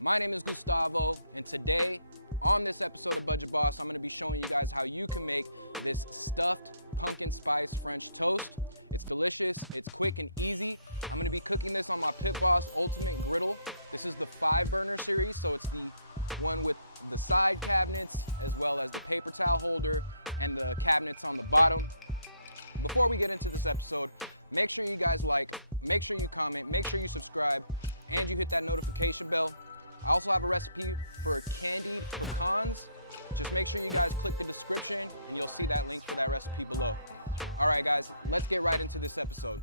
My name is Gustavo, and today on this episode of Budget Boss, I'm going to be showing you guys how you can make this stuffed pumpkin spice French toast. It's delicious, it's quick and easy. I'm going to be cooking this on my Pit Boss Ultimate Griddle. This is the 5-burner series, so it's the one with the side cabinets as well as the paper towel holder and the cabinets on the bottom. Before we get into this episode, make sure you guys like, make sure you comment, make sure you subscribe, and you hit that notification bell. I also have a recipe for candied pecans. Just make sure you guys click the description and you'll see that link for that recipe below. All right, guys, let's get right into this episode.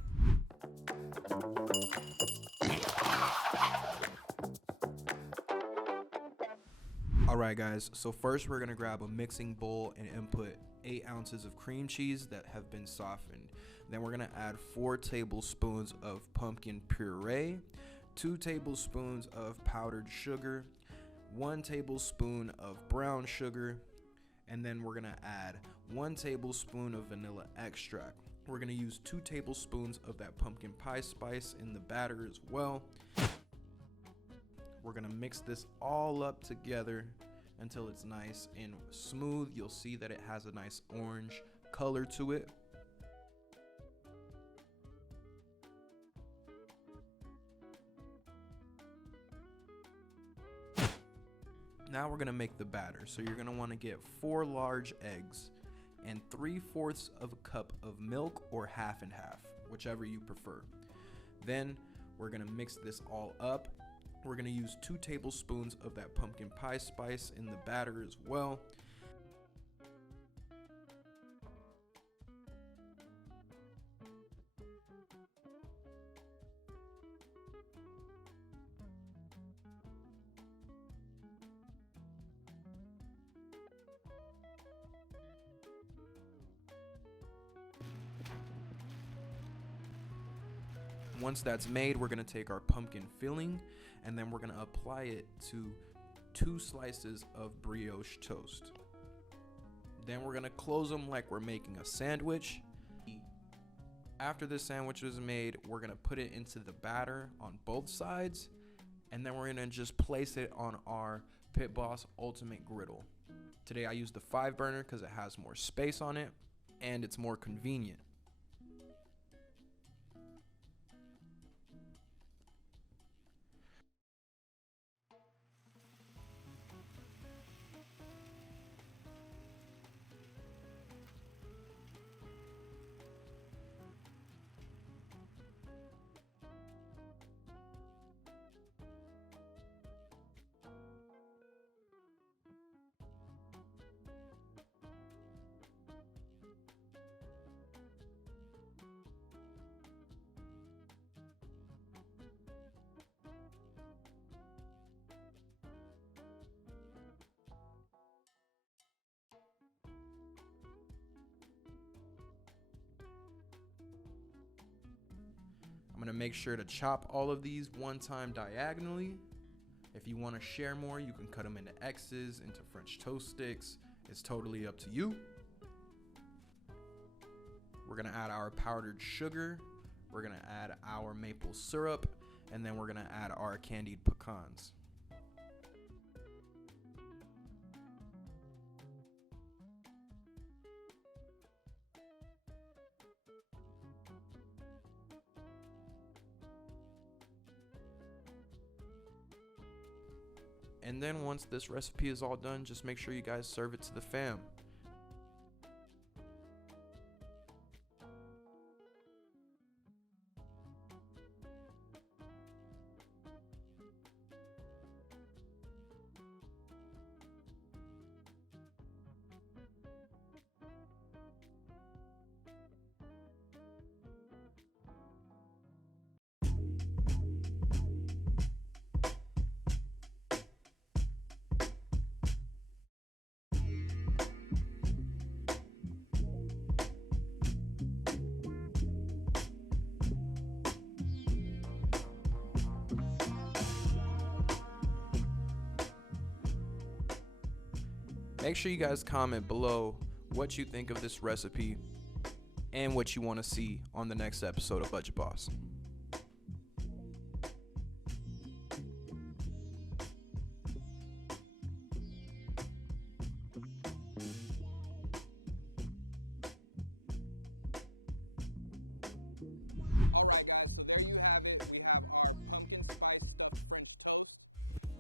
All right, guys, so first we're gonna grab a mixing bowl and input 8 ounces of cream cheese that have been softened. Then we're gonna add 4 tablespoons of pumpkin puree, 2 tablespoons of powdered sugar, 1 tablespoon of brown sugar, and then we're gonna add 1 tablespoon of vanilla extract. We're gonna use 2 tablespoons of that pumpkin pie spice in the batter as well. We're gonna mix this all up together until it's nice and smooth. You'll see that it has a nice orange color to it. Now we're gonna make the batter. So you're gonna wanna get 4 large eggs and 3/4 of a cup of milk or half and half, whichever you prefer. Then we're gonna mix this all up. We're gonna use 2 tablespoons of that pumpkin pie spice in the batter as well. Once that's made, we're gonna take our pumpkin filling and then we're gonna apply it to 2 slices of brioche toast. Then we're gonna close them like we're making a sandwich. After the sandwich is made, we're gonna put it into the batter on both sides, and then we're gonna just place it on our Pit Boss Ultimate Griddle. Today I used the 5-burner because it has more space on it and it's more convenient. I'm gonna make sure to chop all of these one time diagonally. If you wanna share more, you can cut them into X's, into French toast sticks. It's totally up to you. We're gonna add our powdered sugar. We're gonna add our maple syrup, and then we're gonna add our candied pecans. And then once this recipe is all done, just make sure you guys serve it to the fam. Make sure you guys comment below what you think of this recipe and what you want to see on the next episode of Budget Boss. All right, guys, so there you have it. We have our pumpkin spice stuffed French toast.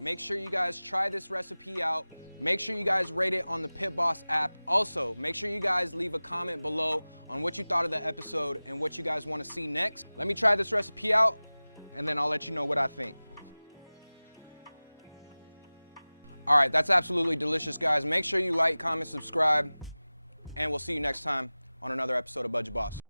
Make sure you guys try this recipe out. Make sure you guys rate it on the Pit Boss app. Also, make sure you guys leave a comment below on what you thought of the episode and what you guys want to see next. Let me try this recipe out, and then I'll let you know what I think. All right, that's absolutely delicious, guys. Make sure you like, comment, subscribe, and we'll see you next time on another episode of Budget Boss.